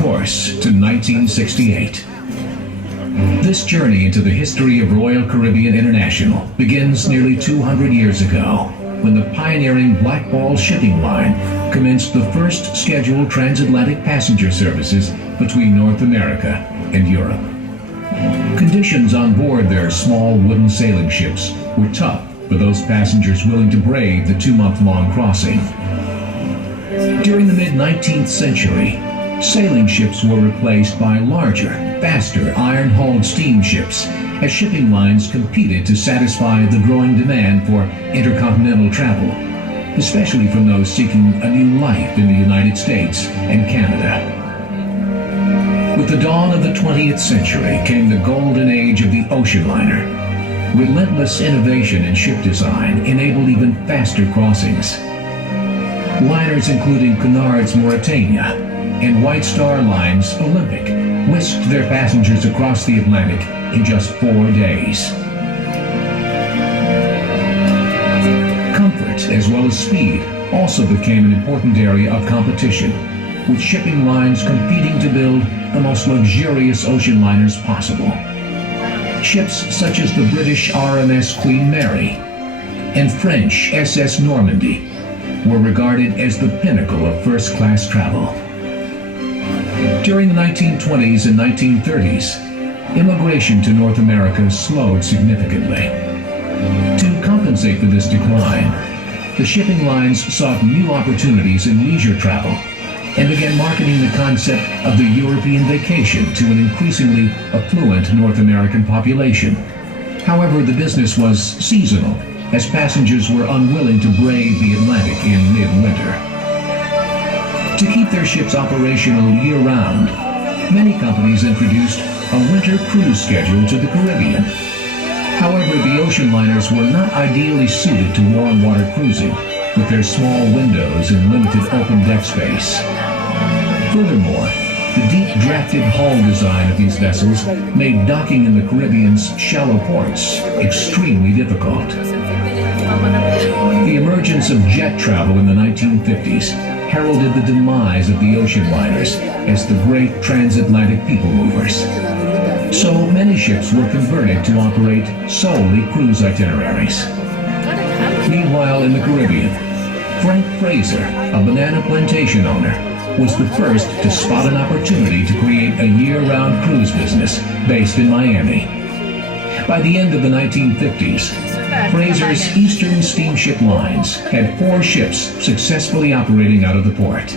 course to 1968. This journey into the history of Royal Caribbean International begins nearly 200 years ago, when the pioneering Blackball shipping line commenced the first scheduled transatlantic passenger services between North America and Europe. Conditions on board their small wooden sailing ships were tough for those passengers willing to brave the 2-month-long crossing. During the mid-19th century, sailing ships were replaced by larger, faster iron-hulled steamships as shipping lines competed to satisfy the growing demand for intercontinental travel, especially from those seeking a new life in the United States and Canada. With the dawn of the 20th century came the golden age of the ocean liner. Relentless innovation in ship design enabled even faster crossings. Liners including Cunard's Mauritania and White Star Line's Olympic whisked their passengers across the Atlantic in just 4 days. Comfort as well as speed also became an important area of competition, with shipping lines competing to build the most luxurious ocean liners possible. Ships such as the British RMS Queen Mary and French SS Normandy were regarded as the pinnacle of first-class travel. During the 1920s and 1930s, immigration to North America slowed significantly. To compensate for this decline, the shipping lines sought new opportunities in leisure travel and began marketing the concept of the European vacation to an increasingly affluent North American population. However, the business was seasonal, as passengers were unwilling to brave the Atlantic in midwinter. To keep their ships operational year-round, many companies introduced a winter cruise schedule to the Caribbean. However, the ocean liners were not ideally suited to warm water cruising, with their small windows and limited open deck space. Furthermore, the deep drafted hull design of these vessels made docking in the Caribbean's shallow ports extremely difficult. The emergence of jet travel in the 1950s heralded the demise of the ocean liners as the great transatlantic people movers. So many ships were converted to operate solely cruise itineraries. Meanwhile, in the Caribbean, Frank Fraser, a banana plantation owner, was the first to spot an opportunity to create a year-round cruise business based in Miami. By the end of the 1950s, Fraser's Eastern Steamship Lines had 4 ships successfully operating out of the port.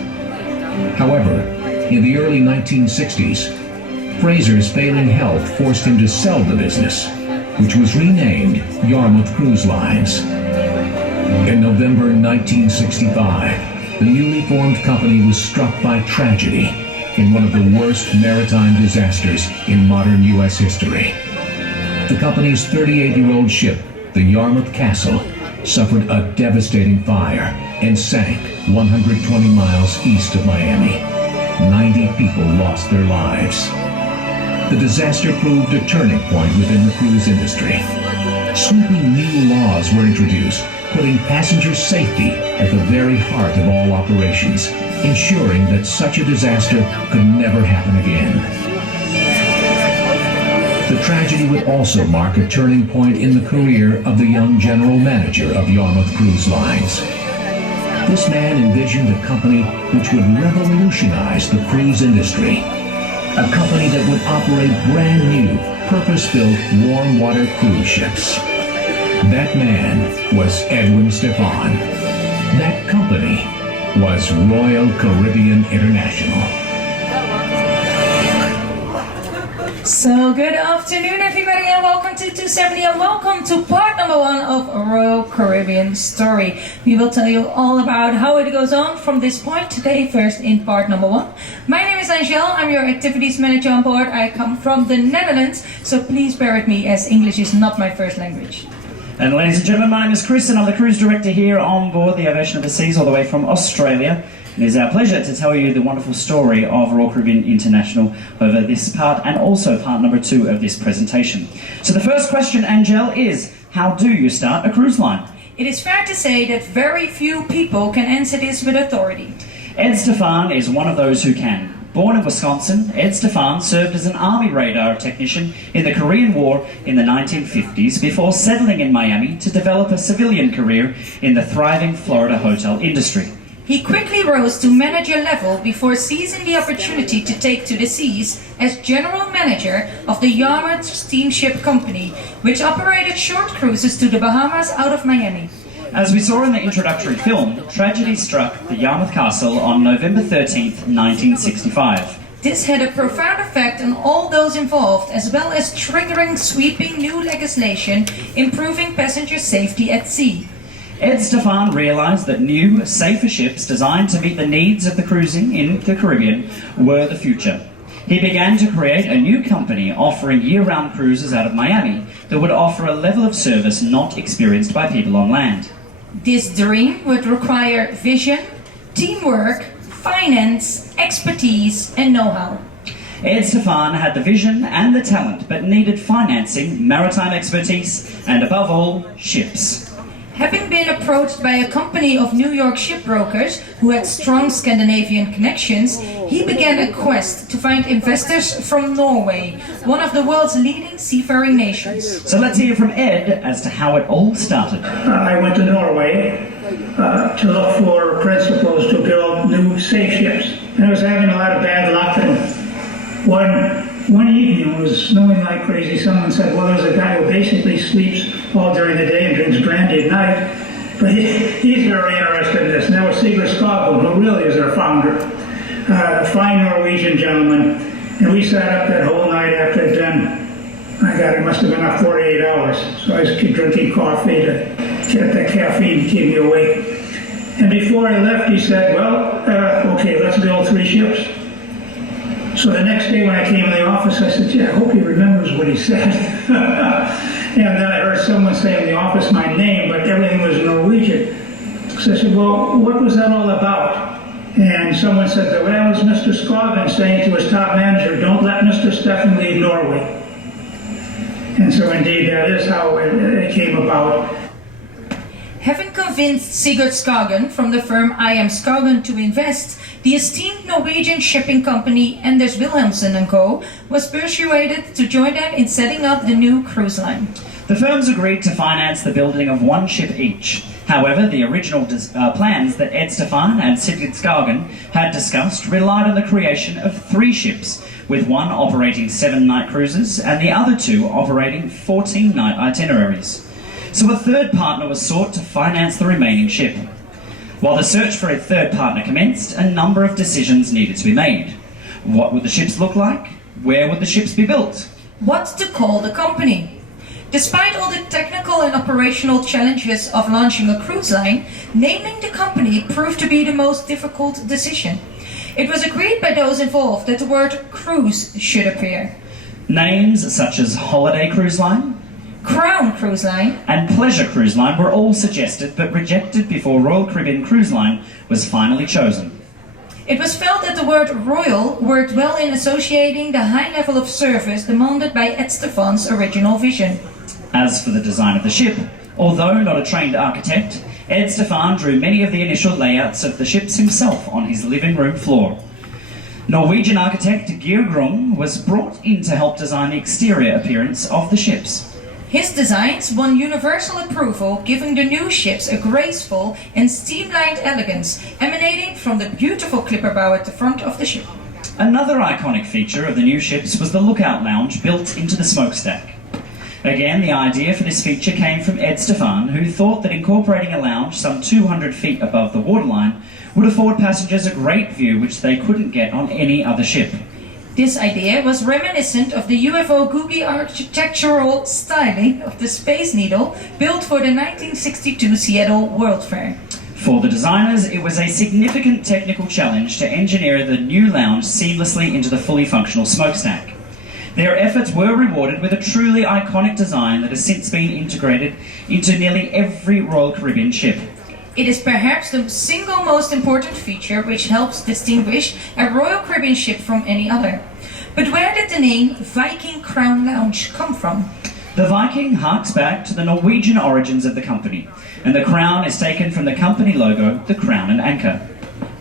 However, in the early 1960s, Fraser's failing health forced him to sell the business, which was renamed Yarmouth Cruise Lines. In November 1965, the newly formed company was struck by tragedy in one of the worst maritime disasters in modern U.S. history. The company's 38-year-old ship, the Yarmouth Castle, suffered a devastating fire and sank 120 miles east of Miami. 90 people lost their lives. The disaster proved a turning point within the cruise industry. Sweeping new laws were introduced, putting passenger safety at the very heart of all operations, ensuring that such a disaster could never happen again. The tragedy would also mark a turning point in the career of the young general manager of Yarmouth Cruise Lines. This man envisioned a company which would revolutionize the cruise industry, a company that would operate brand new, purpose-built warm water cruise ships. That man was Edwin Stefan. That company was Royal Caribbean International. So good afternoon everybody and welcome to 270 and welcome to part number 1 of Royal Caribbean Story. We will tell you all about how it goes on from this point today, first in part number 1. My name is Angel, I'm your activities manager on board. I come from the Netherlands, so please bear with me as English is not my first language. And ladies and gentlemen, my name is Chris and I'm the cruise director here on board the Ovation of the Seas all the way from Australia. It is our pleasure to tell you the wonderful story of Royal Caribbean International over this part and also part number 2 of this presentation. So the first question, Angel, is how do you start a cruise line? It is fair to say that very few people can answer this with authority. Ed Stefan is one of those who can. Born in Wisconsin, Ed Stefan served as an Army radar technician in the Korean War in the 1950s before settling in Miami to develop a civilian career in the thriving Florida hotel industry. He quickly rose to manager level before seizing the opportunity to take to the seas as general manager of the Yarmouth Steamship Company, which operated short cruises to the Bahamas out of Miami. As we saw in the introductory film, tragedy struck the Yarmouth Castle on November 13th, 1965. This had a profound effect on all those involved, as well as triggering sweeping new legislation improving passenger safety at sea. Ed Stefan realised that new, safer ships designed to meet the needs of the cruising in the Caribbean were the future. He began to create a new company offering year-round cruises out of Miami that would offer a level of service not experienced by people on land. This dream would require vision, teamwork, finance, expertise, and know-how. Ed Stefan had the vision and the talent, but needed financing, maritime expertise, and above all, ships. Having been approached by a company of New York shipbrokers who had strong Scandinavian connections, he began a quest to find investors from Norway, one of the world's leading seafaring nations. So let's hear from Ed as to how it all started. I went to Norway to look for principals to build new safe ships. And I was having a lot of bad luck. And one evening, it was snowing like crazy. Someone said, well, there's a guy who basically sleeps all during the day and drinks brandy at night. But he's very interested in this. And that was Sigurd Skogholm, who really is our founder. A fine Norwegian gentleman. And we sat up that whole night after it done. My God, it must have been up 48 hours. So I was drinking coffee to get the caffeine to keep me awake. And before I left, he said, well, okay, let's build 3 ships. So the next day when I came in the office, I said, yeah, I hope he remembers what he said. And then I heard someone say in the office my name, but everything was Norwegian. So I said, well, what was that all about? And someone said, that, well, it was Mr. Skogholm saying to his top manager, don't let Mr. Stefan leave Norway. And so indeed, that is how it came about. Having convinced Sigurd Skogholm from the firm I Am Skogholm to invest, the esteemed Norwegian shipping company Anders Wilhelmsen & Co. was persuaded to join them in setting up the new cruise line. The firms agreed to finance the building of 1 ship each. However, the original plans that Ed Stefan and Sigurd Skogholm had discussed relied on the creation of 3 ships, with one operating 7-night cruises and the other 2 operating 14-night itineraries. So a third partner was sought to finance the remaining ship. While the search for a third partner commenced, a number of decisions needed to be made. What would the ships look like? Where would the ships be built? What to call the company? Despite all the technical and operational challenges of launching a cruise line, naming the company proved to be the most difficult decision. It was agreed by those involved that the word cruise should appear. Names such as Holiday Cruise Line, Crown Cruise Line, and Pleasure Cruise Line were all suggested but rejected before Royal Caribbean Cruise Line was finally chosen. It was felt that the word royal worked well in associating the high level of service demanded by Ed Stefan's original vision. As for the design of the ship, although not a trained architect, Ed Stefan drew many of the initial layouts of the ships himself on his living room floor. Norwegian architect Geir Grung was brought in to help design the exterior appearance of the ships. His designs won universal approval, giving the new ships a graceful and streamlined elegance emanating from the beautiful clipper bow at the front of the ship. Another iconic feature of the new ships was the lookout lounge built into the smokestack. Again, the idea for this feature came from Ed Stefan, who thought that incorporating a lounge some 200 feet above the waterline would afford passengers a great view which they couldn't get on any other ship. This idea was reminiscent of the UFO googie architectural styling of the Space Needle built for the 1962 Seattle World Fair. For the designers, it was a significant technical challenge to engineer the new lounge seamlessly into the fully functional smokestack. Their efforts were rewarded with a truly iconic design that has since been integrated into nearly every Royal Caribbean ship. It is perhaps the single most important feature which helps distinguish a Royal Caribbean ship from any other. But where did the name Viking Crown Lounge come from? The Viking harks back to the Norwegian origins of the company, and the crown is taken from the company logo, the crown and anchor.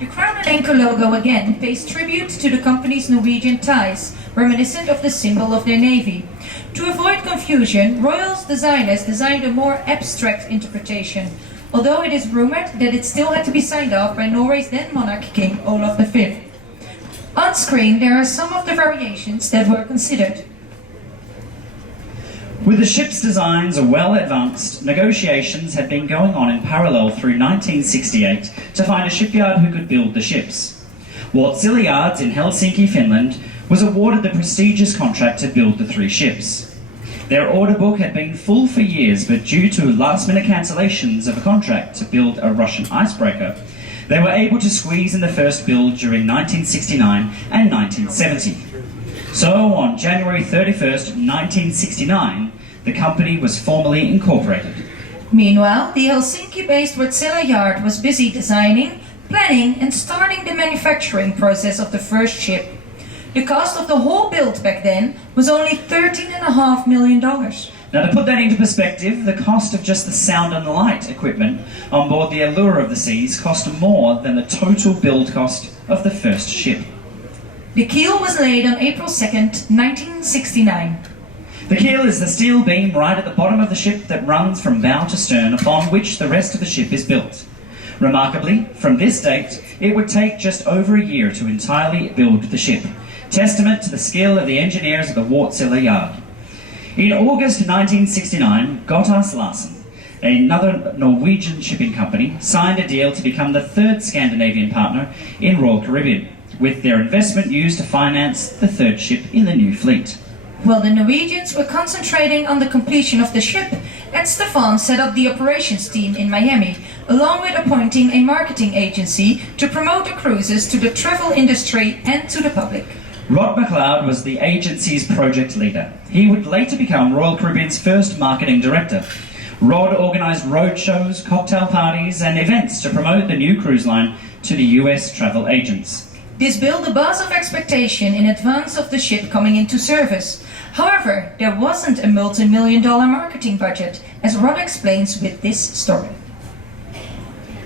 The Crown and Anchor logo again pays tribute to the company's Norwegian ties, reminiscent of the symbol of their navy. To avoid confusion, Royal's designers designed a more abstract interpretation, although it is rumored that it still had to be signed off by Norway's then monarch King Olaf V. On screen, there are some of the variations that were considered. With the ship's designs well advanced, negotiations had been going on in parallel through 1968 to find a shipyard who could build the ships. Wärtsilä Yards in Helsinki, Finland, was awarded the prestigious contract to build the 3 ships. Their order book had been full for years, but due to last-minute cancellations of a contract to build a Russian icebreaker, they were able to squeeze in the first build during 1969 and 1970. So, on January 31st, 1969, the company was formally incorporated. Meanwhile, the Helsinki-based Wärtsilä Yard was busy designing, planning and starting the manufacturing process of the first ship. The cost of the whole build back then was only $13.5 million. Now, to put that into perspective, the cost of just the sound and light equipment on board the Allure of the Seas cost more than the total build cost of the first ship. The keel was laid on April 2nd, 1969. The keel is the steel beam right at the bottom of the ship that runs from bow to stern, upon which the rest of the ship is built. Remarkably, from this date, it would take just over a year to entirely build the ship, testament to the skill of the engineers of the Wärtsilä Yard. In August 1969, Gotthard Larsen, another Norwegian shipping company, signed a deal to become the 3rd Scandinavian partner in Royal Caribbean, with their investment used to finance the 3rd ship in the new fleet. While the Norwegians were concentrating on the completion of the ship, Ed Stefan set up the operations team in Miami, along with appointing a marketing agency to promote the cruises to the travel industry and to the public. Rod McLeod was the agency's project leader. He would later become Royal Caribbean's first marketing director. Rod organised road shows, cocktail parties and events to promote the new cruise line to the US travel agents. This built a buzz of expectation in advance of the ship coming into service. However, there wasn't a multi-million-dollar marketing budget, as Rod explains with this story. I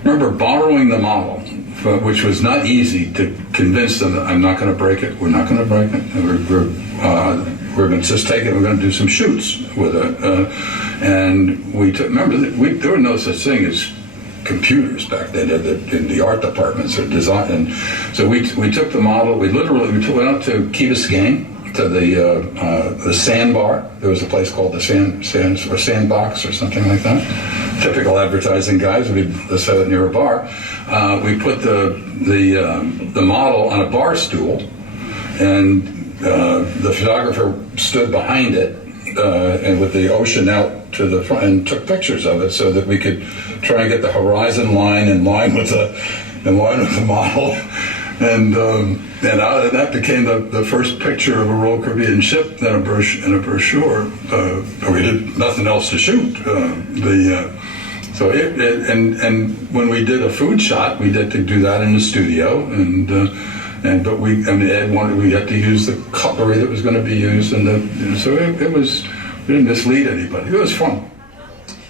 remember borrowing the model, which was not easy to convince them that I'm not going to break it, we're not going to break it, we're going to just take it, we're going to do some shoots with it. And we took, remember, there were no such thing as computers back then in the art departments or design. And so we took the model, we went out to Key Biscayne, to the sandbar. There was a place called the Sandbox or something like that. Typical advertising guys. Let's have it near a bar. We put the model on a bar stool, and the photographer stood behind it, and with the ocean out to the front, and took pictures of it so that we could try and get the horizon line in line with the model. And that became the first picture of a Royal Caribbean ship and a brochure. We did nothing else to shoot. And when we did a food shot, we had to do that in the studio. But we had to use the cutlery that was going to be used, so it was, we didn't mislead anybody. It was fun.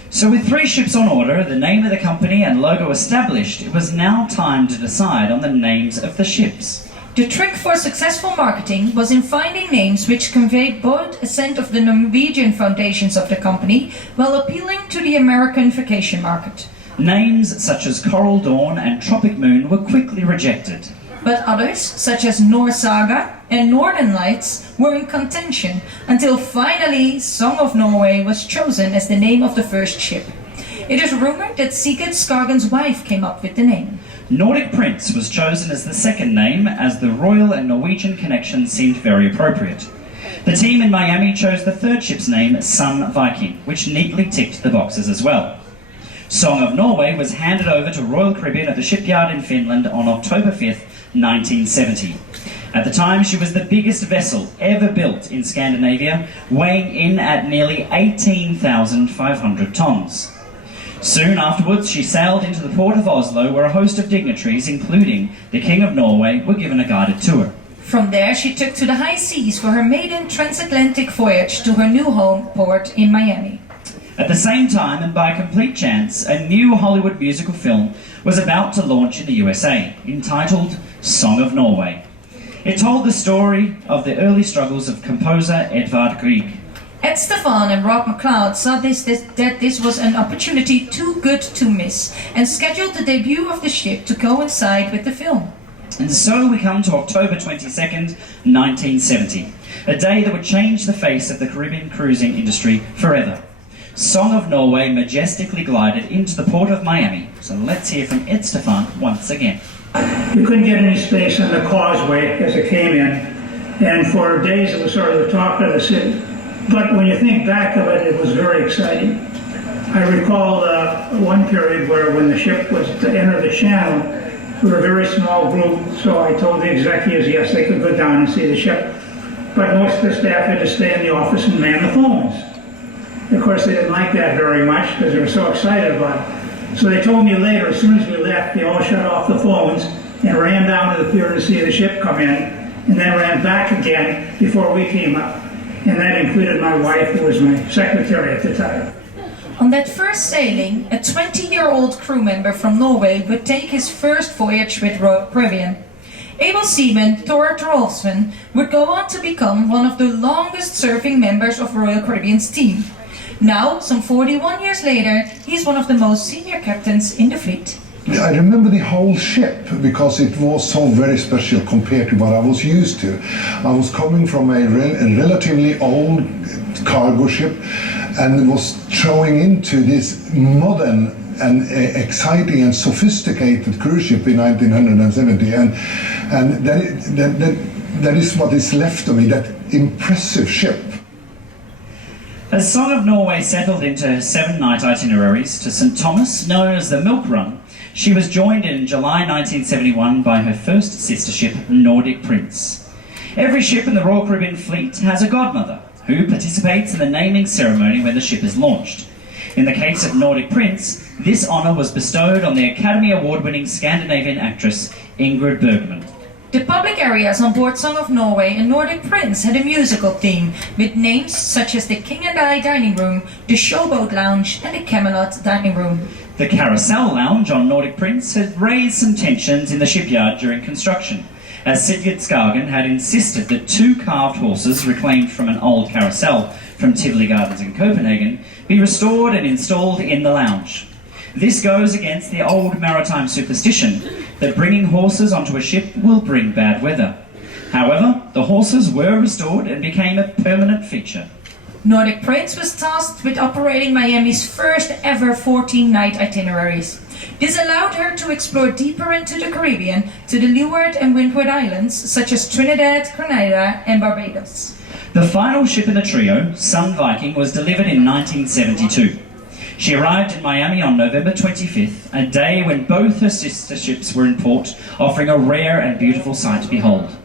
So with 3 ships on order, the name of the company and logo established, it was now time to decide on the names of the ships. The trick for successful marketing was in finding names which conveyed both a sense of the Norwegian foundations of the company while appealing to the American vacation market. Names such as Coral Dawn and Tropic Moon were quickly rejected. But others, such as Norsaga and Northern Lights, were in contention until finally Song of Norway was chosen as the name of the first ship. It is rumored that Sigurd Skagen's wife came up with the name. Nordic Prince was chosen as the second name, as the royal and Norwegian connection seemed very appropriate. The team in Miami chose the 3rd ship's name, Sun Viking, which neatly ticked the boxes as well. Song of Norway was handed over to Royal Caribbean at the shipyard in Finland on October 5th, 1970. At the time, she was the biggest vessel ever built in Scandinavia, weighing in at nearly 18,500 tons. Soon afterwards, she sailed into the port of Oslo, where a host of dignitaries, including the King of Norway, were given a guided tour. From there, she took to the high seas for her maiden transatlantic voyage to her new home port in Miami. At the same time, and by complete chance, a new Hollywood musical film was about to launch in the USA, entitled Song of Norway. It told the story of the early struggles of composer Edvard Grieg. Ed Stefan and Rob McLeod saw that this was an opportunity too good to miss and scheduled the debut of the ship to coincide with the film. And so we come to October 22nd, 1970, a day that would change the face of the Caribbean cruising industry forever. Song of Norway majestically glided into the port of Miami. So let's hear from Ed Stefan once again. You couldn't get any space on the causeway as it came in, and for days it was sort of the talk of the city. But when you think back of it, it was very exciting. I recall one period where when the ship was to enter the channel, we were a very small group, so I told the executives, yes, they could go down and see the ship. But most of the staff had to stay in the office and man the phones. Of course, they didn't like that very much because they were so excited about it. So they told me later, as soon as we left, they all shut off the phones and ran down to the pier to see the ship come in, and then ran back again before we came up. And that included my wife, who was my secretary at the time. On that first sailing, a 20-year-old crew member from Norway would take his first voyage with Royal Caribbean. Able seaman Thor Trolfsson would go on to become one of the longest-serving members of Royal Caribbean's team. Now, some 41 years later, he's one of the most senior captains in the fleet. I remember the whole ship because it was so very special compared to what I was used to. I was coming from a relatively old cargo ship and was throwing into this modern and exciting and sophisticated cruise ship in 1970, and that is what is left of me, that impressive ship. As Song of Norway settled into her 7-night itineraries to St. Thomas, known as the Milk Run, she was joined in July 1971 by her first sister ship, Nordic Prince. Every ship in the Royal Caribbean fleet has a godmother, who participates in the naming ceremony when the ship is launched. In the case of Nordic Prince, this honour was bestowed on the Academy Award-winning Scandinavian actress Ingrid Bergman. The public areas on board Song of Norway and Nordic Prince had a musical theme, with names such as the King and I Dining Room, the Showboat Lounge and the Camelot Dining Room. The Carousel Lounge on Nordic Prince had raised some tensions in the shipyard during construction, as Sigurd Skagen had insisted that 2 carved horses reclaimed from an old carousel from Tivoli Gardens in Copenhagen be restored and installed in the lounge. This goes against the old maritime superstition that bringing horses onto a ship will bring bad weather. However, the horses were restored and became a permanent feature. Nordic Prince was tasked with operating Miami's first ever 14-night itineraries. This allowed her to explore deeper into the Caribbean to the Leeward and Windward Islands, such as Trinidad, Grenada and Barbados. The final ship in the trio, Sun Viking, was delivered in 1972. She arrived in Miami on November 25th, a day when both her sister ships were in port, offering a rare and beautiful sight to behold.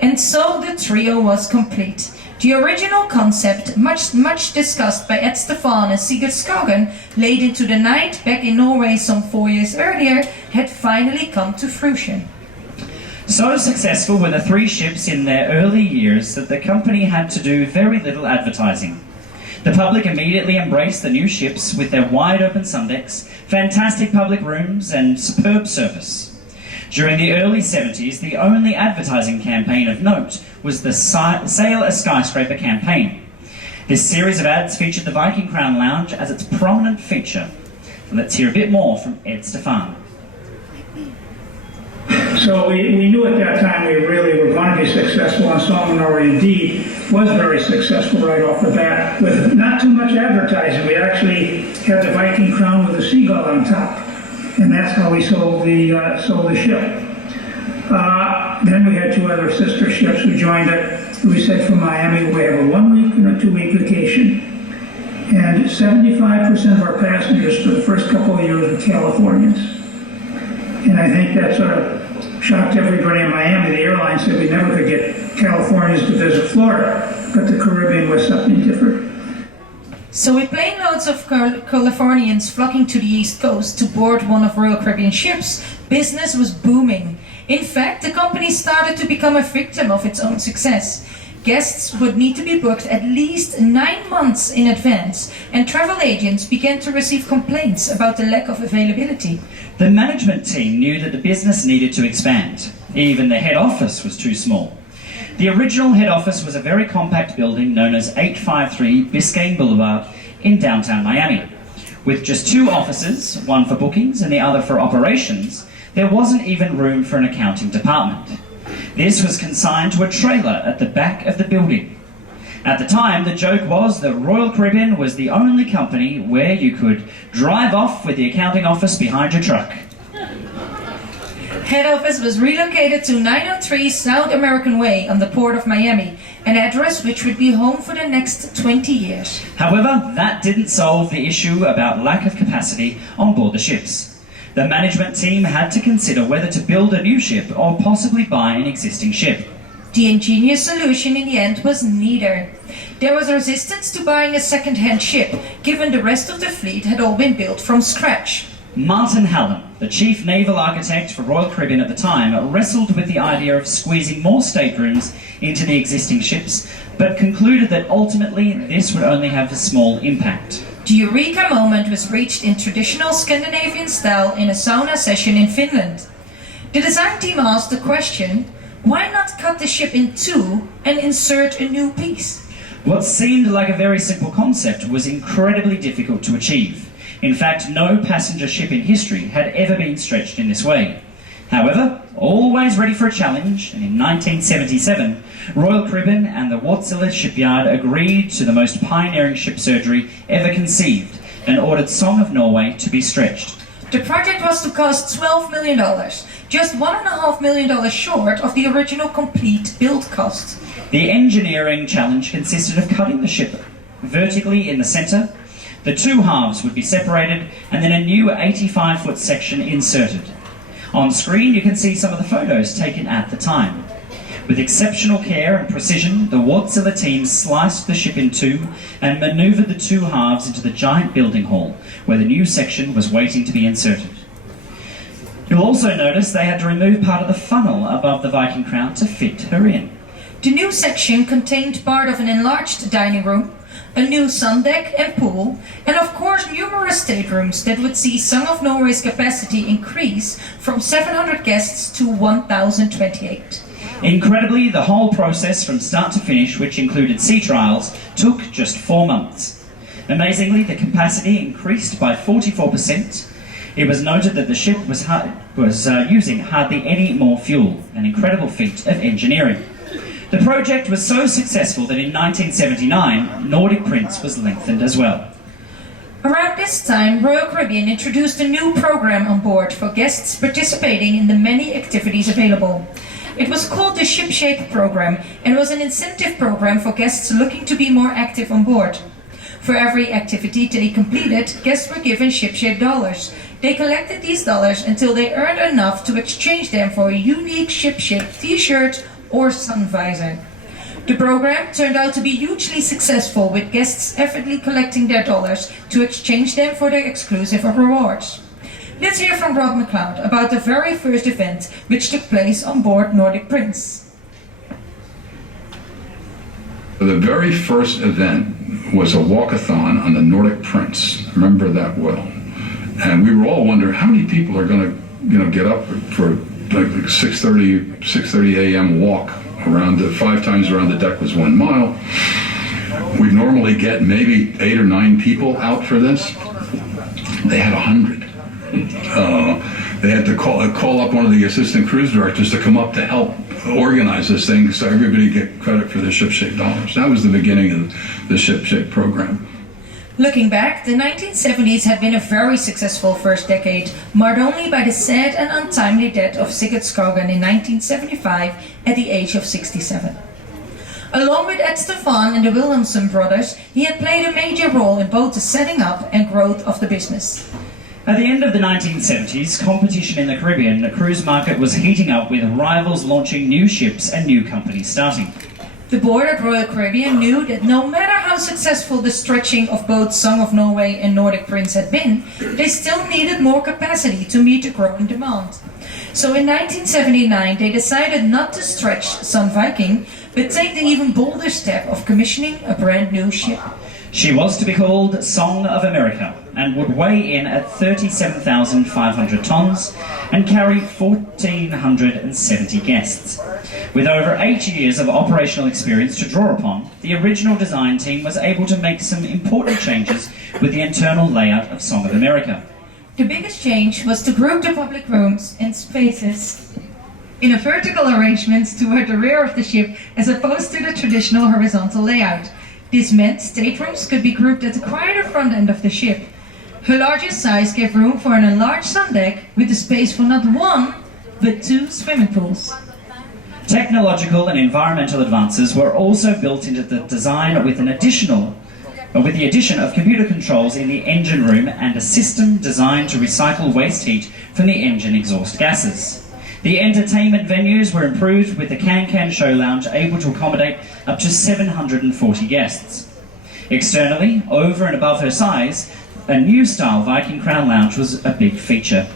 And so the trio was complete. The original concept, much discussed by Ed Stefan and Sigurd Skagen, late into the night back in Norway some 4 years earlier, had finally come to fruition. So successful were the 3 ships in their early years that the company had to do very little advertising. The public immediately embraced the new ships with their wide open sundecks, fantastic public rooms and superb service. During the early 70s, the only advertising campaign of note was the Sail a Skyscraper campaign. This series of ads featured the Viking Crown Lounge as its prominent feature. Let's hear a bit more from Ed Stefan. So we knew at that time we really were going to be successful, and Song of Norway indeed was very successful right off the bat. With not too much advertising, we actually had the Viking crown with a seagull on top, and that's how we sold the ship. Then we had 2 other sister ships who joined it. We said from Miami we have a 1-week and a 2-week vacation, and 75% of our passengers for the first couple of years were Californians. And I think that sort of shocked everybody in Miami. The airline said we never could get Californians to visit Florida, but the Caribbean was something different. So with planeloads of Californians flocking to the East Coast to board one of Royal Caribbean ships, business was booming. In fact, the company started to become a victim of its own success. Guests would need to be booked at least 9 months in advance, and travel agents began to receive complaints about the lack of availability. The management team knew that the business needed to expand. Even the head office was too small. The original head office was a very compact building known as 853 Biscayne Boulevard in downtown Miami. With just 2 offices, one for bookings and the other for operations, there wasn't even room for an accounting department. This was consigned to a trailer at the back of the building. At the time, the joke was that Royal Caribbean was the only company where you could drive off with the accounting office behind your truck. Head office was relocated to 903 South American Way on the Port of Miami, an address which would be home for the next 20 years. However, that didn't solve the issue about lack of capacity on board the ships. The management team had to consider whether to build a new ship or possibly buy an existing ship. The ingenious solution in the end was neither. There was resistance to buying a second-hand ship, given the rest of the fleet had all been built from scratch. Martin Hallam, the chief naval architect for Royal Caribbean at the time, wrestled with the idea of squeezing more staterooms into the existing ships, but concluded that ultimately this would only have a small impact. The eureka moment was reached in traditional Scandinavian style in a sauna session in Finland. The design team asked the question, why not cut the ship in 2 and insert a new piece? What seemed like a very simple concept was incredibly difficult to achieve. In fact, no passenger ship in history had ever been stretched in this way. However, always ready for a challenge, and in 1977, Royal Caribbean and the Wärtsilä shipyard agreed to the most pioneering ship surgery ever conceived and ordered Song of Norway to be stretched. The project was to cost $12 million, just $1.5 million short of the original complete build cost. The engineering challenge consisted of cutting the ship vertically in the centre. The 2 halves would be separated and then a new 85-foot section inserted. On screen you can see some of the photos taken at the time. With exceptional care and precision, the Wärtsilä team sliced the ship in 2 and manoeuvred the 2 halves into the giant building hall, where the new section was waiting to be inserted. You'll also notice they had to remove part of the funnel above the Viking crown to fit her in. The new section contained part of an enlarged dining room, a new sun deck and pool, and of course numerous staterooms that would see Song of Norway's capacity increase from 700 guests to 1,028. Incredibly, the whole process from start to finish, which included sea trials, took just 4 months. Amazingly, the capacity increased by 44%. It was noted that the ship was using hardly any more fuel, an incredible feat of engineering. The project was so successful that in 1979, Nordic Prince was lengthened as well. Around this time, Royal Caribbean introduced a new program on board for guests participating in the many activities available. It was called the Ship Shape Program and was an incentive program for guests looking to be more active on board. For every activity they completed, guests were given ship-shape dollars. They collected these dollars until they earned enough to exchange them for a unique ship-shape t-shirt or sun visor. The program turned out to be hugely successful, with guests avidly collecting their dollars to exchange them for their exclusive rewards. Let's hear from Rob McLeod about the very first event which took place on board Nordic Prince. The very first event was a walkathon on the Nordic Prince. I remember that well. And we were all wondering how many people are going to get up for like 6:30 a.m. walk around 5 times around the deck was 1 mile. We normally get maybe 8 or 9 people out for this. They had 100. They had to call up one of the assistant cruise directors to come up to help organize this thing so everybody get credit for the ship-shape dollars. That was the beginning of the ship-shape program. Looking back, the 1970s had been a very successful first decade, marred only by the sad and untimely death of Sigurd Skogan in 1975 at the age of 67. Along with Ed Stefan and the Wilhelmsen brothers, he had played a major role in both the setting up and growth of the business. At the end of the 1970s, competition in the Caribbean, the cruise market was heating up, with rivals launching new ships and new companies starting. The board at Royal Caribbean knew that no matter how successful the stretching of both Song of Norway and Nordic Prince had been, they still needed more capacity to meet the growing demand. So in 1979 they decided not to stretch Sun Viking, but take the even bolder step of commissioning a brand new ship. She was to be called Song of America and would weigh in at 37,500 tons and carry 1,470 guests. With over 8 years of operational experience to draw upon, the original design team was able to make some important changes with the internal layout of Song of America. The biggest change was to group the public rooms and spaces in a vertical arrangement toward the rear of the ship as opposed to the traditional horizontal layout. This meant staterooms could be grouped at the quieter front end of the ship. Her largest size gave room for an enlarged sun deck with the space for not one, but 2 swimming pools. Technological and environmental advances were also built into the design with the addition of computer controls in the engine room and a system designed to recycle waste heat from the engine exhaust gases. The entertainment venues were improved with the Can Show Lounge able to accommodate up to 740 guests. Externally, over and above her size, a new style Viking Crown Lounge was a big feature.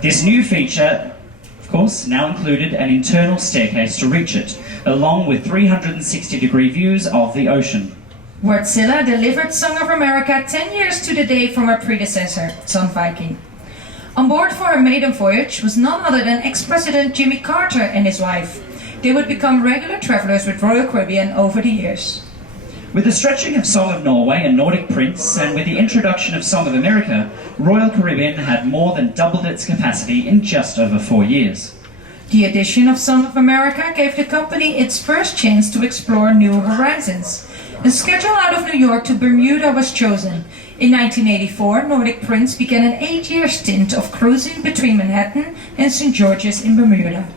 This new feature, of course, now included an internal staircase to reach it, along with 360-degree views of the ocean. Wärtsilä delivered Song of America 10 years to the day from her predecessor, Sun Viking. On board for her maiden voyage was none other than ex-President Jimmy Carter and his wife. They would become regular travelers with Royal Caribbean over the years. With the stretching of Song of Norway and Nordic Prince, and with the introduction of Song of America, Royal Caribbean had more than doubled its capacity in just over 4 years. The addition of Song of America gave the company its first chance to explore new horizons. A schedule out of New York to Bermuda was chosen. In 1984, Nordic Prince began an 8-year stint of cruising between Manhattan and St. George's in Bermuda.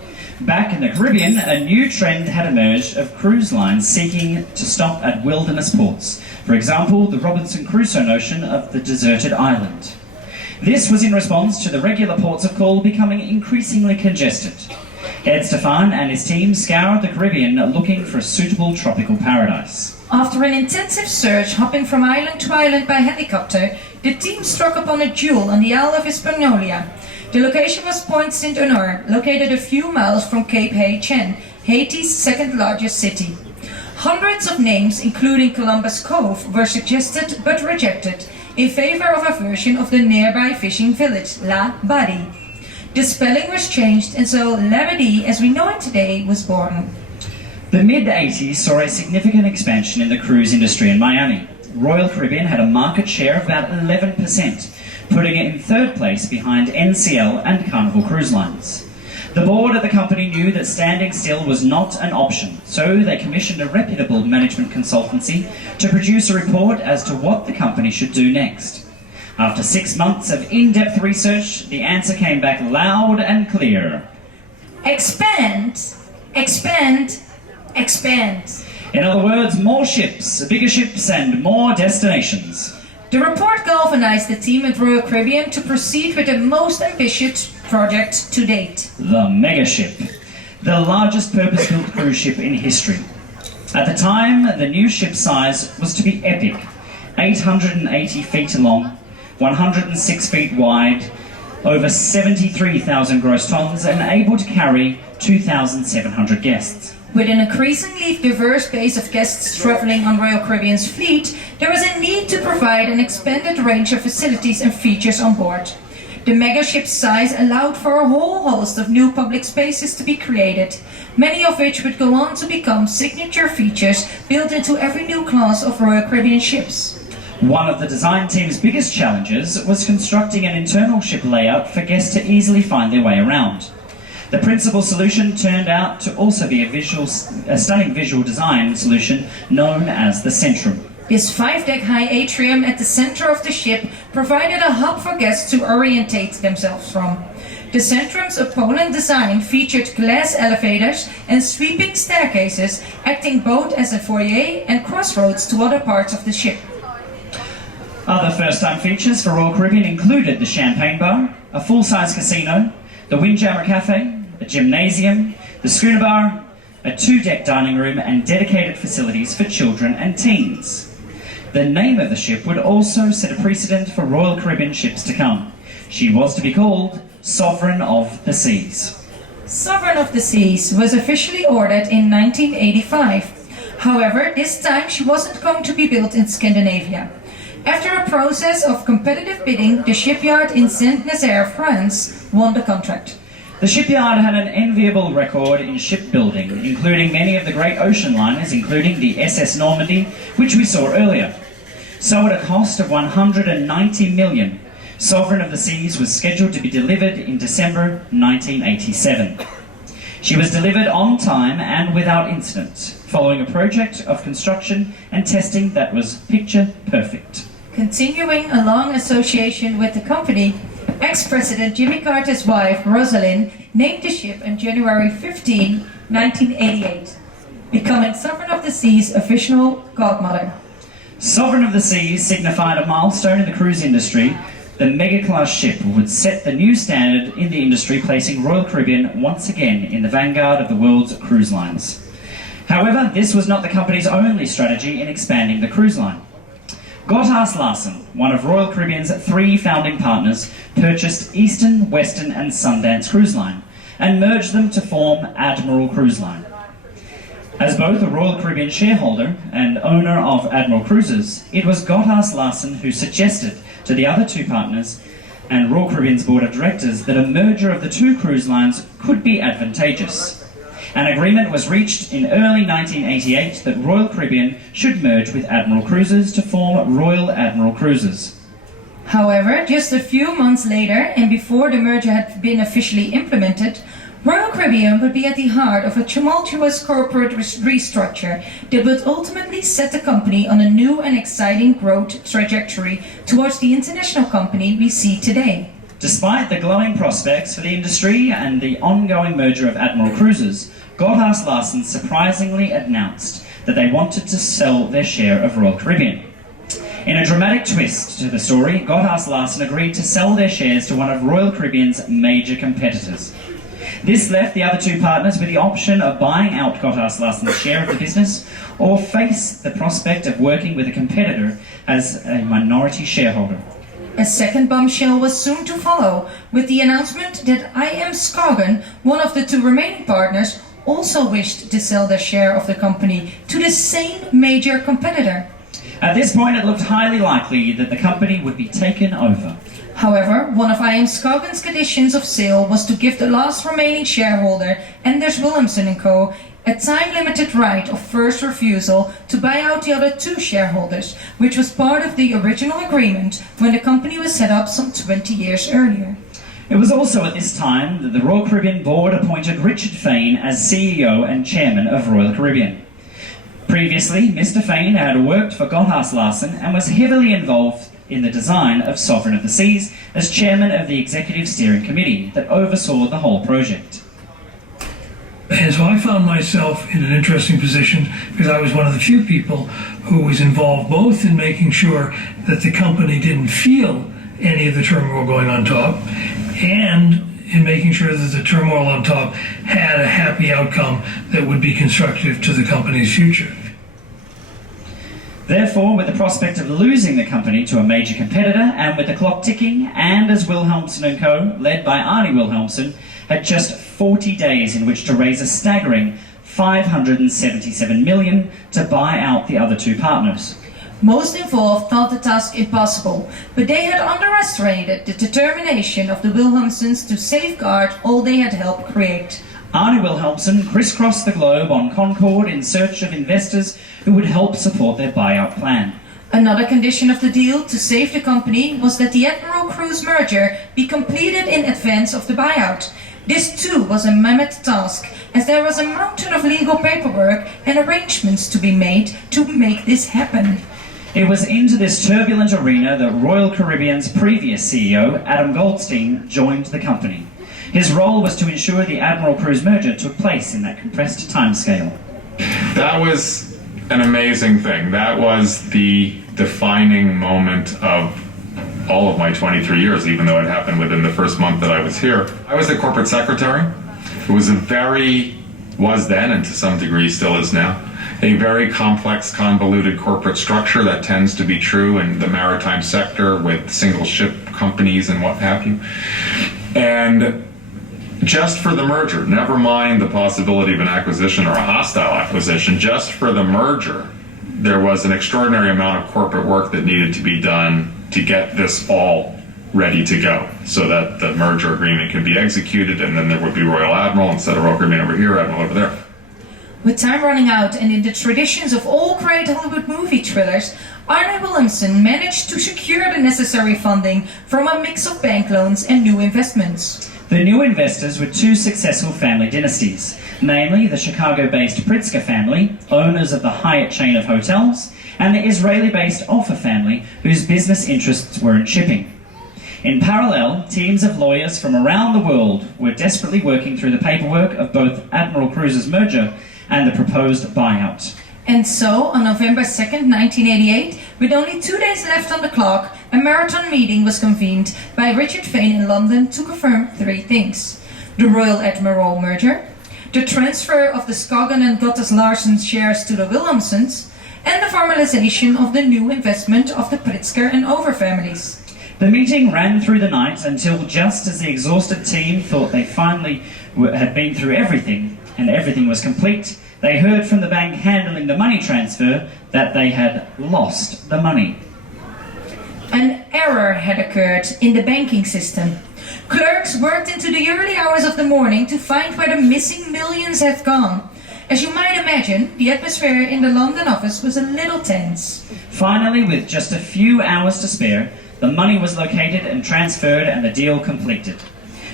Back in the Caribbean, a new trend had emerged of cruise lines seeking to stop at wilderness ports. For example, the Robinson Crusoe notion of the deserted island. This was in response to the regular ports of call becoming increasingly congested. Ed Stefan and his team scoured the Caribbean looking for a suitable tropical paradise. After an intensive search hopping from island to island by helicopter, the team struck upon a jewel on the Isle of Hispaniola. The location was Point Saint-Honor, located a few miles from Cape Hay-Chen, Haiti's second largest city. Hundreds of names, including Columbus Cove, were suggested but rejected in favor of a version of the nearby fishing village, La Badi. The spelling was changed and so Labadee, as we know it today, was born. The mid-80s saw a significant expansion in the cruise industry in Miami. Royal Caribbean had a market share of about 11%, putting it in third place behind NCL and Carnival Cruise Lines. The board of the company knew that standing still was not an option, so they commissioned a reputable management consultancy to produce a report as to what the company should do next. After 6 months of in-depth research, the answer came back loud and clear. Expand, expand, expand. In other words, more ships, bigger ships, and more destinations. The report galvanized the team at Royal Caribbean to proceed with the most ambitious project to date. The Megaship, the largest purpose-built cruise ship in history. At the time, the new ship size was to be epic. 880 feet long, 106 feet wide, over 73,000 gross tons, and able to carry 2,700 guests. With an increasingly diverse base of guests traveling on Royal Caribbean's fleet, there was a need to provide an expanded range of facilities and features on board. The megaship's size allowed for a whole host of new public spaces to be created, many of which would go on to become signature features built into every new class of Royal Caribbean ships. One of the design team's biggest challenges was constructing an internal ship layout for guests to easily find their way around. The principal solution turned out to also be a stunning visual design solution known as the Centrum. This 5-deck high atrium at the center of the ship provided a hub for guests to orientate themselves from. The Centrum's opulent design featured glass elevators and sweeping staircases, acting both as a foyer and crossroads to other parts of the ship. Other first-time features for Royal Caribbean included the Champagne Bar, a full-size casino, the Windjammer Cafe, a gymnasium, the Schooner Bar, a 2-deck dining room, and dedicated facilities for children and teens. The name of the ship would also set a precedent for Royal Caribbean ships to come. She was to be called Sovereign of the Seas. Sovereign of the Seas was officially ordered in 1985. However, this time she wasn't going to be built in Scandinavia. After a process of competitive bidding, the shipyard in Saint-Nazaire, France, won the contract. The shipyard had an enviable record in shipbuilding, including many of the great ocean liners, including the SS Normandy, which we saw earlier. So at a cost of 190 million, Sovereign of the Seas was scheduled to be delivered in December 1987. She was delivered on time and without incident, following a project of construction and testing that was picture perfect. Continuing a long association with the company, ex-President Jimmy Carter's wife, Rosalind, named the ship on January 15, 1988, becoming Sovereign of the Seas' official godmother. Sovereign of the Seas signified a milestone in the cruise industry. The mega-class ship would set the new standard in the industry, placing Royal Caribbean once again in the vanguard of the world's cruise lines. However, this was not the company's only strategy in expanding the cruise line. Gotthard-Larsen, one of Royal Caribbean's 3 founding partners, purchased Eastern, Western and Sundance Cruise Line and merged them to form Admiral Cruise Line. As both a Royal Caribbean shareholder and owner of Admiral Cruises, it was Gotthard-Larsen who suggested to the other 2 partners and Royal Caribbean's board of directors that a merger of the 2 cruise lines could be advantageous. An agreement was reached in early 1988 that Royal Caribbean should merge with Admiral Cruises to form Royal Admiral Cruises. However, just a few months later, and before the merger had been officially implemented, Royal Caribbean would be at the heart of a tumultuous corporate restructure that would ultimately set the company on a new and exciting growth trajectory towards the international company we see today. Despite the glowing prospects for the industry and the ongoing merger of Admiral Cruises, Gotthard-Larsen surprisingly announced that they wanted to sell their share of Royal Caribbean. In a dramatic twist to the story, Gotthard-Larsen agreed to sell their shares to one of Royal Caribbean's major competitors. This left the other 2 partners with the option of buying out Gotthard-Larsen's share of the business or face the prospect of working with a competitor as a minority shareholder. A second bombshell was soon to follow, with the announcement that I.M. Skagen, one of the 2 remaining partners, also wished to sell their share of the company to the same major competitor. At this point, it looked highly likely that the company would be taken over. However, one of I.M. Skagen's conditions of sale was to give the last remaining shareholder, Anders Wilhelmsen & Co., a time-limited right of first refusal to buy out the other 2 shareholders, which was part of the original agreement when the company was set up some 20 years earlier. It was also at this time that the Royal Caribbean Board appointed Richard Fain as CEO and Chairman of Royal Caribbean. Previously, Mr. Fain had worked for Gotthard-Larsen and was heavily involved in the design of Sovereign of the Seas as Chairman of the Executive Steering Committee that oversaw the whole project. And so I found myself in an interesting position because I was one of the few people who was involved both in making sure that the company didn't feel any of the turmoil going on top and in making sure that the turmoil on top had a happy outcome that would be constructive to the company's future. Therefore, with the prospect of losing the company to a major competitor and with the clock ticking, Anders Wilhelmsen & Co., led by Arnie Wilhelmsen, had just 40 days in which to raise a staggering $577 million to buy out the other 2 partners. Most involved thought the task impossible, but they had underestimated the determination of the Wilhelmsens to safeguard all they had helped create. Arnie Wilhelmsen crisscrossed the globe on Concorde in search of investors who would help support their buyout plan. Another condition of the deal to save the company was that the Admiral Cruise merger be completed in advance of the buyout. This too was a mammoth task, as there was a mountain of legal paperwork and arrangements to be made to make this happen. It was into this turbulent arena that Royal Caribbean's previous CEO, Adam Goldstein, joined the company. His role was to ensure the Admiral Cruise merger took place in that compressed timescale. That was an amazing thing. That was the defining moment of all of my 23 years, even though it happened within the first month that I was here. I was the corporate secretary. It was was then, and to some degree still is now, a very complex, convoluted corporate structure that tends to be true in the maritime sector with single ship companies and what have you. And just for the merger, never mind the possibility of an acquisition or a hostile acquisition, just for the merger, there was an extraordinary amount of corporate work that needed to be done to get this all ready to go so that the merger agreement could be executed, and then there would be Royal Admiral instead of Royal Caribbean over here, Admiral over there. With time running out and in the traditions of all great Hollywood movie thrillers, Arne Williamson managed to secure the necessary funding from a mix of bank loans and new investments. The new investors were two successful family dynasties, namely the Chicago-based Pritzker family, owners of the Hyatt chain of hotels, and the Israeli-based Offer family, whose business interests were in shipping. In parallel, teams of lawyers from around the world were desperately working through the paperwork of both Admiral Cruise's merger and the proposed buyout. And so, on November 2nd, 1988, with only 2 days left on the clock, a marathon meeting was convened by Richard Vane in London to confirm three things: the Royal Admiral merger, the transfer of the Scoggin and Gotthard Larsen shares to the Williamsons, and the formalization of the new investment of the Pritzker and Over families. The meeting ran through the night until just as the exhausted team thought they finally had been through everything and everything was complete, they heard from the bank handling the money transfer that they had lost the money. An error had occurred in the banking system. Clerks worked into the early hours of the morning to find where the missing millions had gone. As you might imagine, the atmosphere in the London office was a little tense. Finally, with just a few hours to spare, the money was located and transferred and the deal completed.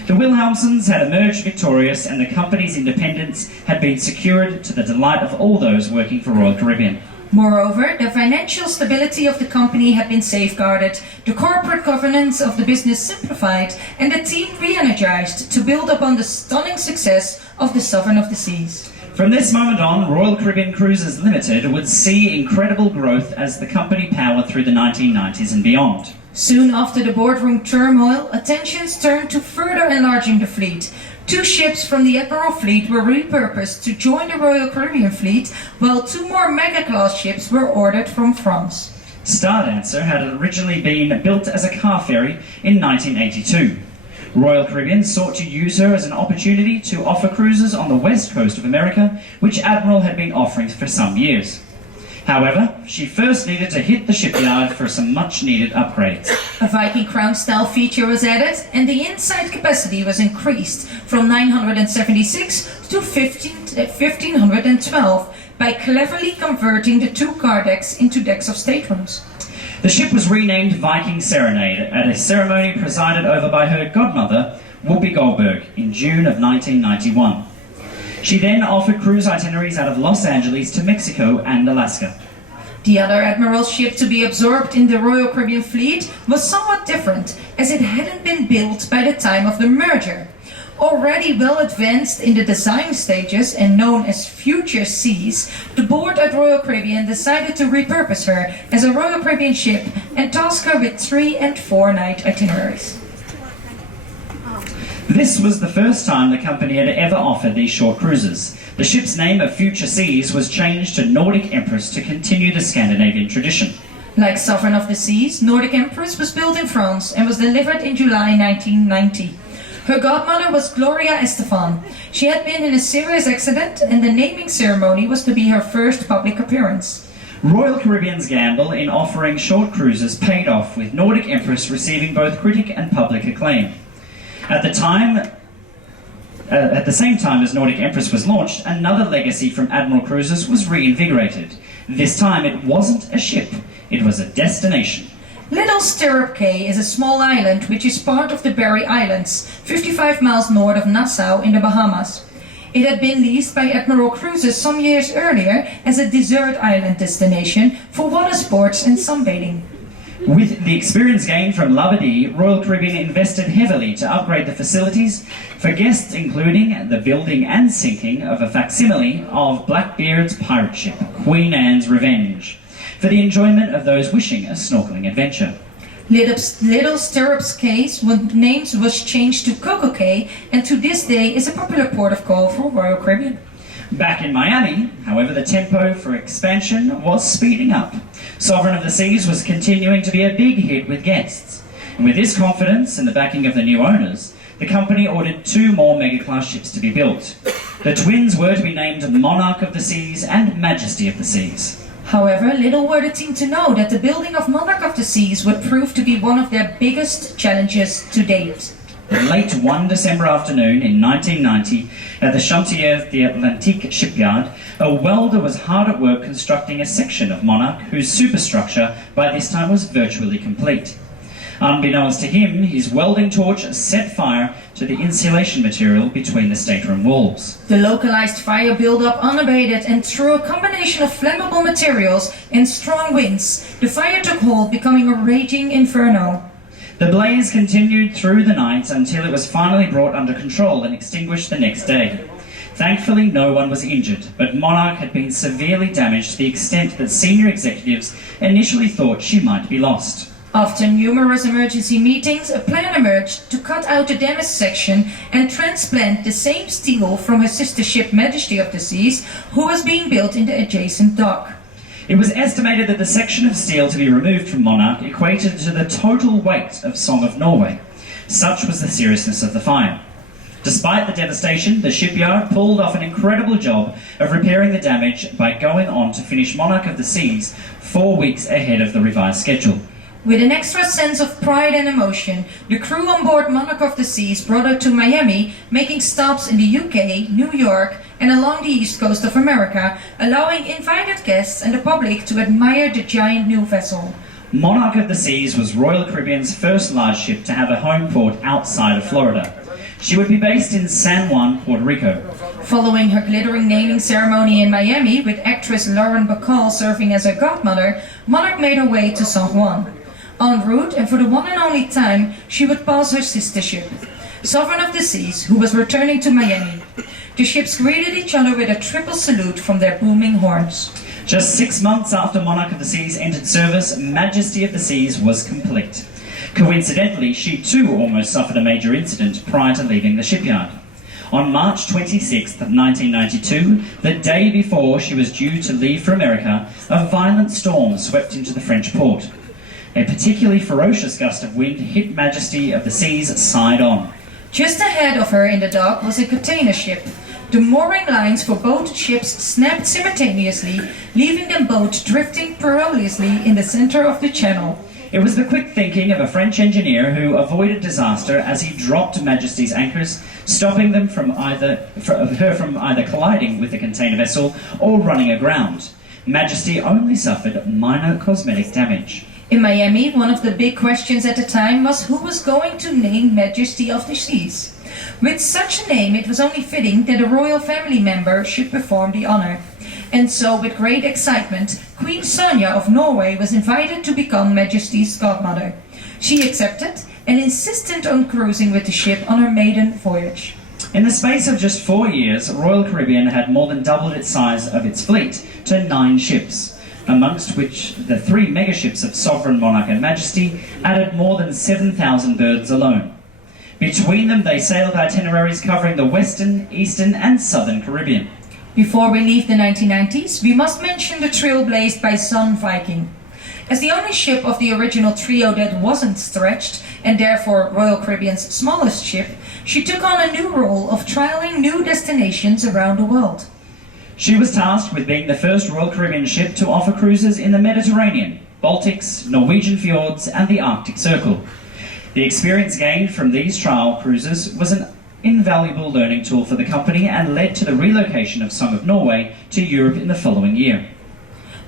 The Wilhelmsons had emerged victorious and the company's independence had been secured to the delight of all those working for Royal Caribbean. Moreover, the financial stability of the company had been safeguarded, the corporate governance of the business simplified, and the team re-energized to build upon the stunning success of the Sovereign of the Seas. From this moment on, Royal Caribbean Cruises Limited would see incredible growth as the company powered through the 1990s and beyond. Soon after the boardroom turmoil, attentions turned to further enlarging the fleet. 2 ships from the Admiral fleet were repurposed to join the Royal Caribbean fleet, while 2 more mega-class ships were ordered from France. Stardancer had originally been built as a car ferry in 1982. Royal Caribbean sought to use her as an opportunity to offer cruises on the west coast of America, which Admiral had been offering for some years. However, she first needed to hit the shipyard for some much-needed upgrades. A Viking Crown-style feature was added, and the inside capacity was increased from 976 to 1,512 by cleverly converting the 2 car decks into decks of staterooms. The ship was renamed Viking Serenade at a ceremony presided over by her godmother, Whoopi Goldberg, in June of 1991. She then offered cruise itineraries out of Los Angeles to Mexico and Alaska. The other Admiral's ship to be absorbed in the Royal Caribbean fleet was somewhat different, as it hadn't been built by the time of the merger. Already well advanced in the design stages and known as Future Seas, the board at Royal Caribbean decided to repurpose her as a Royal Caribbean ship and task her with 3- and 4-night itineraries. This was the first time the company had ever offered these short cruises. The ship's name of Future Seas was changed to Nordic Empress to continue the Scandinavian tradition. Like Sovereign of the Seas, Nordic Empress was built in France and was delivered in July 1990. Her godmother was Gloria Estefan. She had been in a serious accident and the naming ceremony was to be her first public appearance. Royal Caribbean's gamble in offering short cruises paid off, with Nordic Empress receiving both critic and public acclaim. At the same time as Nordic Empress was launched, another legacy from Admiral Cruises was reinvigorated. This time it wasn't a ship, it was a destination. Little Stirrup Cay is a small island which is part of the Berry Islands, 55 miles north of Nassau in the Bahamas. It had been leased by Admiral Cruises some years earlier as a desert island destination for water sports and sunbathing. With the experience gained from Labadee, Royal Caribbean invested heavily to upgrade the facilities for guests, including the building and sinking of a facsimile of Blackbeard's pirate ship, Queen Anne's Revenge, for the enjoyment of those wishing a snorkeling adventure. Little Stirrups Cay's name was changed to Coco Cay, and to this day is a popular port of call for Royal Caribbean. Back in Miami, however, the tempo for expansion was speeding up. Sovereign of the Seas was continuing to be a big hit with guests. And with this confidence and the backing of the new owners, the company ordered 2 more mega-class ships to be built. The twins were to be named Monarch of the Seas and Majesty of the Seas. However, little were the team to know that the building of Monarch of the Seas would prove to be one of their biggest challenges to date. Late one December afternoon in 1990, at the Chantier de l'Atlantique shipyard, a welder was hard at work constructing a section of Monarch whose superstructure by this time was virtually complete. Unbeknownst to him, his welding torch set fire to the insulation material between the stateroom walls. The localized fire built up unabated, and through a combination of flammable materials and strong winds, the fire took hold, becoming a raging inferno. The blaze continued through the night until it was finally brought under control and extinguished the next day. Thankfully, no one was injured, but Monarch had been severely damaged to the extent that senior executives initially thought she might be lost. After numerous emergency meetings, a plan emerged to cut out the damaged section and transplant the same steel from her sister ship Majesty of the Seas, who was being built in the adjacent dock. It was estimated that the section of steel to be removed from Monarch equated to the total weight of Song of Norway. Such was the seriousness of the fire. Despite the devastation, the shipyard pulled off an incredible job of repairing the damage by going on to finish Monarch of the Seas 4 weeks ahead of the revised schedule. With an extra sense of pride and emotion, the crew on board Monarch of the Seas brought her to Miami, making stops in the UK, New York, and along the east coast of America, allowing invited guests and the public to admire the giant new vessel. Monarch of the Seas was Royal Caribbean's first large ship to have a home port outside of Florida. She would be based in San Juan, Puerto Rico. Following her glittering naming ceremony in Miami, with actress Lauren Bacall serving as her godmother, Monarch made her way to San Juan. En route, and for the one and only time, she would pass her sister ship, Sovereign of the Seas, who was returning to Miami. The ships greeted each other with a triple salute from their booming horns. Just 6 months after Monarch of the Seas entered service, Majesty of the Seas was complete. Coincidentally, she too almost suffered a major incident prior to leaving the shipyard. On March 26th of 1992, the day before she was due to leave for America, a violent storm swept into the French port. A particularly ferocious gust of wind hit Majesty of the Seas side on. Just ahead of her in the dock was a container ship. The mooring lines for both ships snapped simultaneously, leaving them both drifting perilously in the center of the channel. It was the quick thinking of a French engineer who avoided disaster as he dropped Majesty's anchors, stopping them from either colliding with the container vessel or running aground. Majesty only suffered minor cosmetic damage. In Miami, one of the big questions at the time was who was going to name Majesty of the Seas. With such a name, it was only fitting that a royal family member should perform the honor. And so, with great excitement, Queen Sonja of Norway was invited to become Majesty's godmother. She accepted and insisted on cruising with the ship on her maiden voyage. In the space of just 4 years, Royal Caribbean had more than doubled its size of its fleet to 9 ships, amongst which the 3 megaships of Sovereign, Monarch and Majesty added more than 7,000 berths alone. Between them they sailed itineraries covering the western, eastern and southern Caribbean. Before we leave the 1990s, we must mention the trail blazed by Sun Viking. As the only ship of the original trio that wasn't stretched, and therefore Royal Caribbean's smallest ship, she took on a new role of trialing new destinations around the world. She was tasked with being the first Royal Caribbean ship to offer cruises in the Mediterranean, Baltics, Norwegian fjords and the Arctic Circle. The experience gained from these trial cruises was an invaluable learning tool for the company and led to the relocation of Song of Norway to Europe in the following year.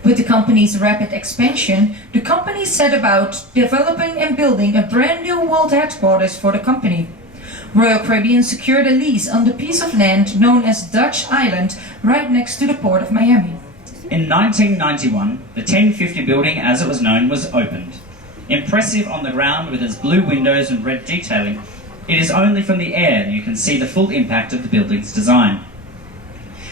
With the company's rapid expansion, the company set about developing and building a brand new world headquarters for the company. Royal Caribbean secured a lease on the piece of land known as Dutch Island, right next to the port of Miami. In 1991, the 1050 building, as it was known, was opened. Impressive on the ground with its blue windows and red detailing, it is only from the air you can see the full impact of the building's design.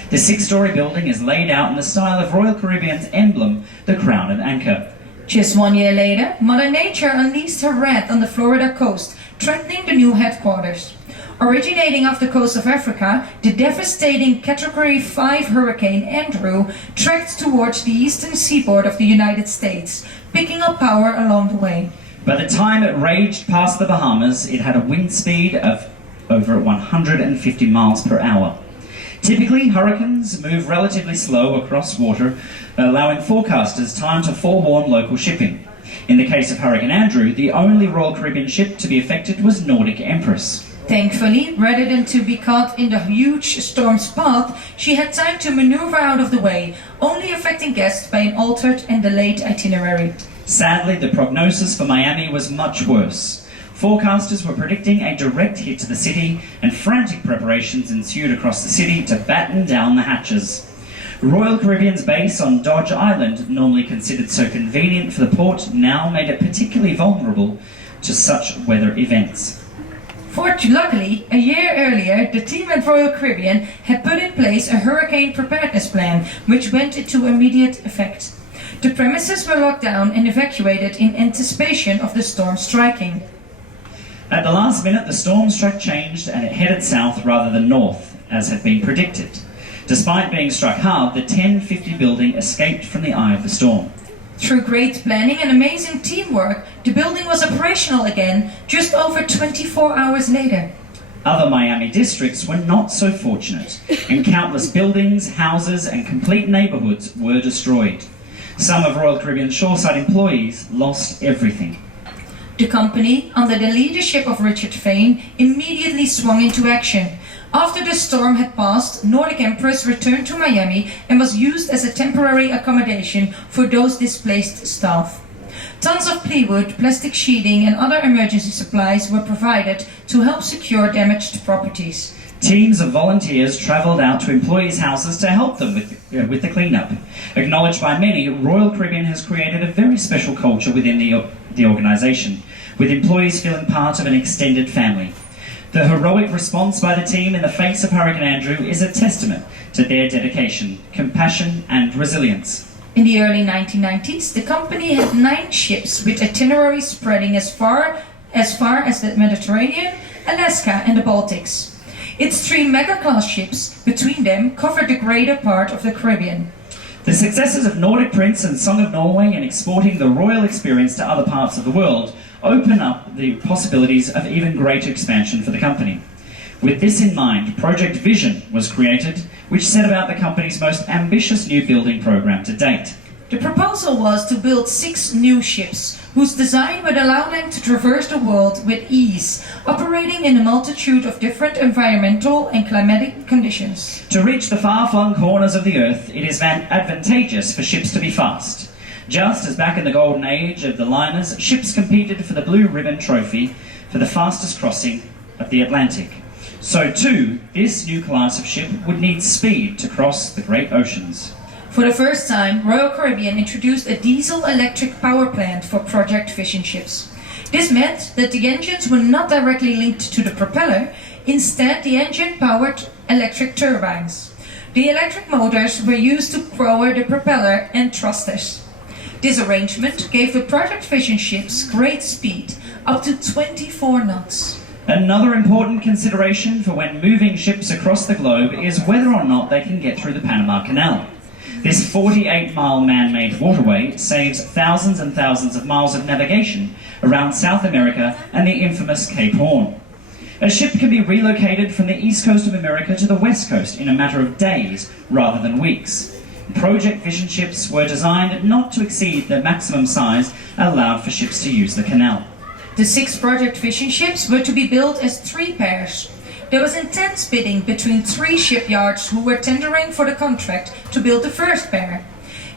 The 6-story building is laid out in the style of Royal Caribbean's emblem, the crown and anchor. Just 1 year later, Mother Nature unleashed her wrath on the Florida coast, threatening the new headquarters. Originating off the coast of Africa, the devastating Category 5 Hurricane Andrew trekked towards the eastern seaboard of the United States, picking up power along the way. By the time it raged past the Bahamas, it had a wind speed of over 150 miles per hour. Typically, hurricanes move relatively slow across water, allowing forecasters time to forewarn local shipping. In the case of Hurricane Andrew, the only Royal Caribbean ship to be affected was Nordic Empress. Thankfully, rather than to be caught in the huge storm's path, she had time to maneuver out of the way, only affecting guests by an altered and delayed itinerary. Sadly, the prognosis for Miami was much worse. Forecasters were predicting a direct hit to the city, and frantic preparations ensued across the city to batten down the hatches. Royal Caribbean's base on Dodge Island, normally considered so convenient for the port, now made it particularly vulnerable to such weather events. Luckily, a year earlier, the team at Royal Caribbean had put in place a hurricane preparedness plan, which went into immediate effect. The premises were locked down and evacuated in anticipation of the storm striking. At the last minute, the storm's track changed and it headed south rather than north, as had been predicted. Despite being struck hard, the 1050 building escaped from the eye of the storm. Through great planning and amazing teamwork, the building was operational again just over 24 hours later. Other Miami districts were not so fortunate, and countless buildings, houses, and complete neighborhoods were destroyed. Some of Royal Caribbean shoreside employees lost everything. The company, under the leadership of Richard Vane, immediately swung into action. After the storm had passed, Nordic Empress returned to Miami and was used as a temporary accommodation for those displaced staff. Tons of plywood, plastic sheeting and other emergency supplies were provided to help secure damaged properties. Teams of volunteers travelled out to employees' houses to help them with the cleanup. Acknowledged by many, Royal Caribbean has created a very special culture within the organisation, with employees feeling part of an extended family. The heroic response by the team in the face of Hurricane Andrew is a testament to their dedication, compassion and resilience. In the early 1990s, the company had 9 ships with itineraries spreading as far as the Mediterranean, Alaska and the Baltics. Its 3 mega-class ships, between them, covered the greater part of the Caribbean. The successes of Nordic Prince and Song of Norway in exporting the royal experience to other parts of the world open up the possibilities of even greater expansion for the company. With this in mind, Project Vision was created, which set about the company's most ambitious new building program to date. The proposal was to build 6 new ships, whose design would allow them to traverse the world with ease, operating in a multitude of different environmental and climatic conditions. To reach the far-flung corners of the Earth, it is advantageous for ships to be fast. Just as back in the golden age of the liners, ships competed for the Blue Ribbon Trophy for the fastest crossing of the Atlantic. So too, this new class of ship would need speed to cross the great oceans. For the first time, Royal Caribbean introduced a diesel-electric power plant for Project Vision ships. This meant that the engines were not directly linked to the propeller, instead the engine powered electric turbines. The electric motors were used to power the propeller and thrusters. This arrangement gave the Project Vision ships great speed, up to 24 knots. Another important consideration for when moving ships across the globe is whether or not they can get through the Panama Canal. This 48-mile man-made waterway saves thousands and thousands of miles of navigation around South America and the infamous Cape Horn. A ship can be relocated from the east coast of America to the west coast in a matter of days rather than weeks. Project Vision ships were designed not to exceed the maximum size allowed for ships to use the canal. The 6 Project Vision ships were to be built as 3 pairs. There was intense bidding between 3 shipyards who were tendering for the contract to build the first pair.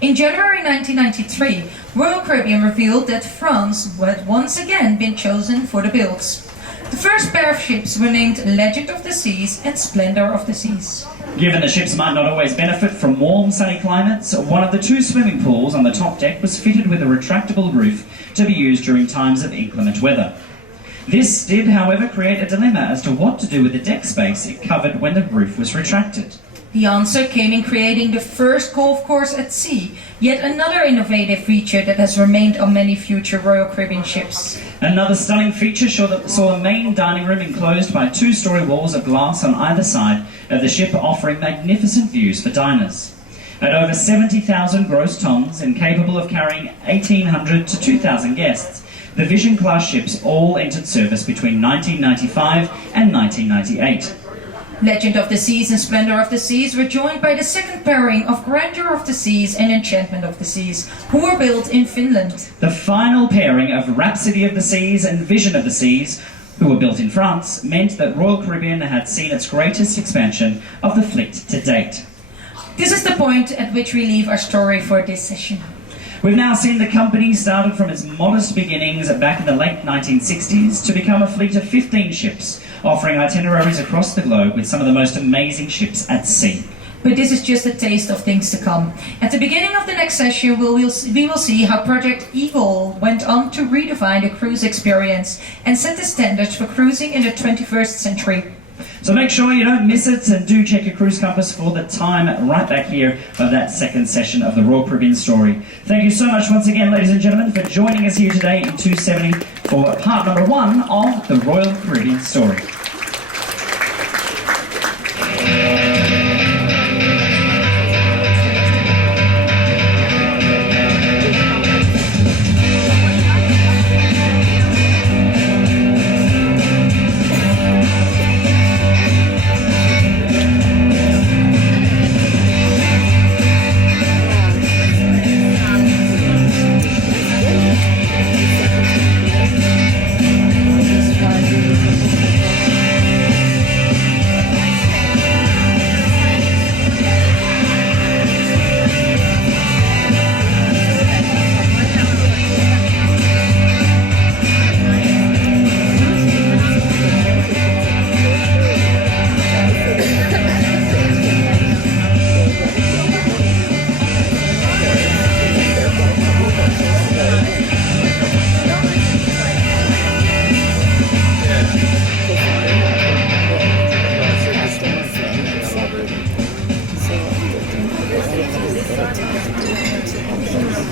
In January 1993, Royal Caribbean revealed that France had once again been chosen for the builds. The first pair of ships were named Legend of the Seas and Splendor of the Seas. Given the ships might not always benefit from warm, sunny climates, one of the 2 swimming pools on the top deck was fitted with a retractable roof to be used during times of inclement weather. This did, however, create a dilemma as to what to do with the deck space it covered when the roof was retracted. The answer came in creating the first golf course at sea, yet another innovative feature that has remained on many future Royal Caribbean ships. Another stunning feature saw the main dining room enclosed by 2-story walls of glass on either side of the ship, offering magnificent views for diners. At over 70,000 gross tons and capable of carrying 1,800 to 2,000 guests, The Vision Class ships all entered service between 1995 and 1998. Legend of the Seas and Splendor of the Seas were joined by the second pairing of Grandeur of the Seas and Enchantment of the Seas, who were built in Finland. The final pairing of Rhapsody of the Seas and Vision of the Seas, who were built in France, meant that Royal Caribbean had seen its greatest expansion of the fleet to date. This is the point at which we leave our story for this session. We've now seen the company started from its modest beginnings back in the late 1960s to become a fleet of 15 ships, offering itineraries across the globe with some of the most amazing ships at sea. But this is just a taste of things to come. At the beginning of the next session, we will see how Project Eagle went on to redefine the cruise experience and set the standards for cruising in the 21st century. So make sure you don't miss it, and do check your cruise compass for the time right back here of that second session of the Royal Caribbean story. Thank you so much once again, ladies and gentlemen, for joining us here today in 270 for part number 1 of the Royal Caribbean story.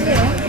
Yeah.